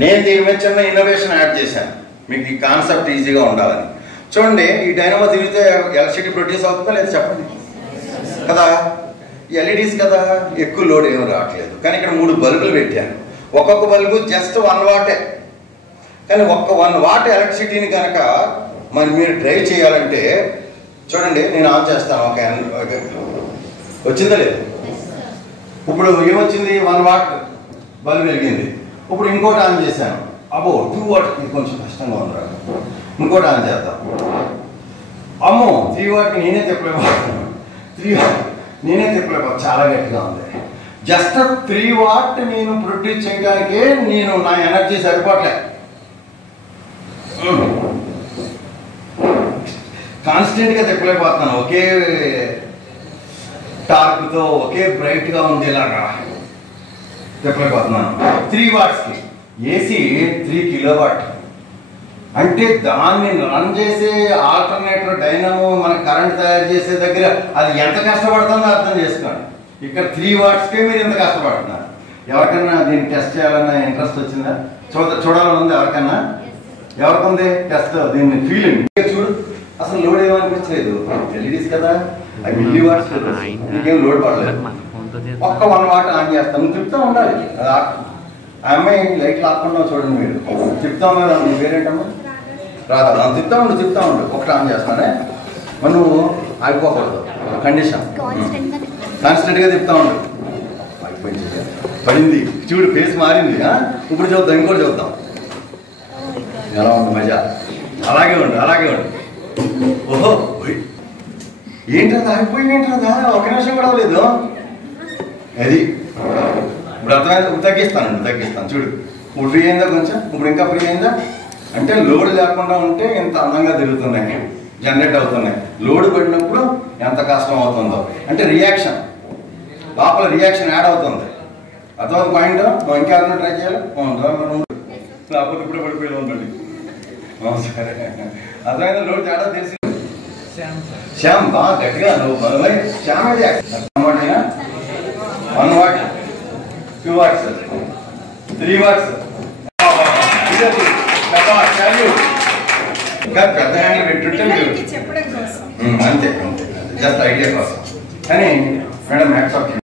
నేను దీని మీద చిన్న ఇన్నోవేషన్ యాడ్ చేశాను, మీకు ఈ కాన్సెప్ట్ ఈజీగా ఉండాలని. చూడండి, ఈ డైనమో తిరిగితే ఎలక్ట్రిసిటీ ప్రొడ్యూస్ అవుతుందా లేదా చెప్పండి కదా. ఎల్ఈడీస్ కదా, ఎక్కువ లోడ్ ఏమి రావట్లేదు. కానీ ఇక్కడ 3 బల్బులు పెట్టాను. ఒక్కొక్క బల్బు జస్ట్ 1 వాటే. కానీ 1 వాట్ ఎలక్ట్రిసిటీని కనుక మరి మీరు డ్రైవ్ చేయాలంటే చూడండి, నేను ఆన్ చేస్తాను. వచ్చిందా లేదు? ఇప్పుడు ఏమొచ్చింది? 1 వాట్ బల్బ్ వెలిగింది. ఇప్పుడు ఇంకోటి ఆన్ చేశాను. అబ్బో 2 వాట్, ఇది కొంచెం కష్టంగా ఉందిరా. ఇంకోటి ఆన్ చేద్దాం. అమ్మో 3 వాట్కి నేనే తిప్పలేకపోతున్నాను. 3 వాట్ నేనే తిప్పలేకపోతాను, చాలా గట్టిగా ఉంది. జస్ట్ 3 వాట్ నేను ప్రొడ్యూస్ చేయడానికే నా ఎనర్జీ సరిపోవట్లే. కాన్స్టెంట్గా తిప్పలేకపోతున్నాను. ఒకే టార్క్తో ఒకే బ్రైట్గా ఉంది, ఇలాగా తిప్పలేకపోతున్నాను. 3 వాట్స్కి ఏసీ 3 కిలోవాట్ అంటే దాన్ని రన్ చేసే ఆల్టర్నేటర్ డైనమో మన కరెంట్ తయారు చేసే దగ్గర అది ఎంత కష్టపడుతుందో అర్థం చేసుకోండి. ఇక్కడ 3 వాట్స్కే మీరు ఎంత కష్టపడుతున్నారు. ఎవరికన్నా దీన్ని టెస్ట్ చేయాలన్నా ఇంట్రెస్ట్ వచ్చిందా? చూడాలని ఉంది ఎవరికన్నా? ఎవరికుంది టెస్ట్? దీన్ని ఫీలింగ్ చూడు, అసలు లోడ్ ఏమనిపించలేదు. ఎల్ఈడీస్ కదా, అవి మిల్లీ వాట్స్, ఇంకేం లోడ్ పడలేదు. ఒక్క 1 వాట్ ఆన్ చేస్తాను. నువ్వు తిప్పుతూ ఉండాలి. అది ఆ అమ్మాయి లైట్లు ఆపకుండా చూడండి, మీరు తిప్పుతా ఉన్నారు. నీ పేరేంటమ్మా? రాదా? తిప్పుతా ఉండు. ఒకటి ఆన్ చేస్తానే, మరి నువ్వు ఆగిపోకూడదు. కండిషన్ కాన్స్టెంట్గా తిప్పుతా ఉండు. పడింది చూడు, ఫేస్ మారింది. ఇప్పుడు చూద్దాం, ఇంకోటి చూద్దాం ఎలా ఉంది మజా. అలాగే ఉండు. ఓహో ఏంటదా ఆగిపోయింది, ఏంటదా? 1 నిమిషం కూడా లేదు. అది ఇప్పుడు అర్థమైంది. తగ్గిస్తాను చూడు. ఇప్పుడు ఫ్రీ అయిందా కొంచెం? ఇప్పుడు ఇంకా ఫ్రీ అయిందా? అంటే లోడ్ లేకుండా ఉంటే ఎంత అందంగా తిరుగుతున్నాయి, జనరేట్ అవుతున్నాయి. లోడ్ పడినప్పుడు ఎంత కష్టం అవుతుందో, అంటే రియాక్షన్ లోపల రియాక్షన్ యాడ్ అవుతుంది. అర్థమైంది పాయింట్? ఇంకేమన్నా ట్రై చేయాలి? లేకపోతే ఇప్పుడు పడిపోయేది ఉందండి. సరే, అర్థమైందా? లోడ్ తేడా తెలిసి శ్యామ్ బాగా గట్టిగా శ్యామ్ అది 1 వాట్ 2 వాట్స్ 3 వాట్స్ ఇంకా పెద్ద హ్యాండిల్ పెట్టుంటే మీరు అంతే, జస్ట్ ఐడియా కోసం. కానీ మేడం హ్యాట్స్ ఆఫ్.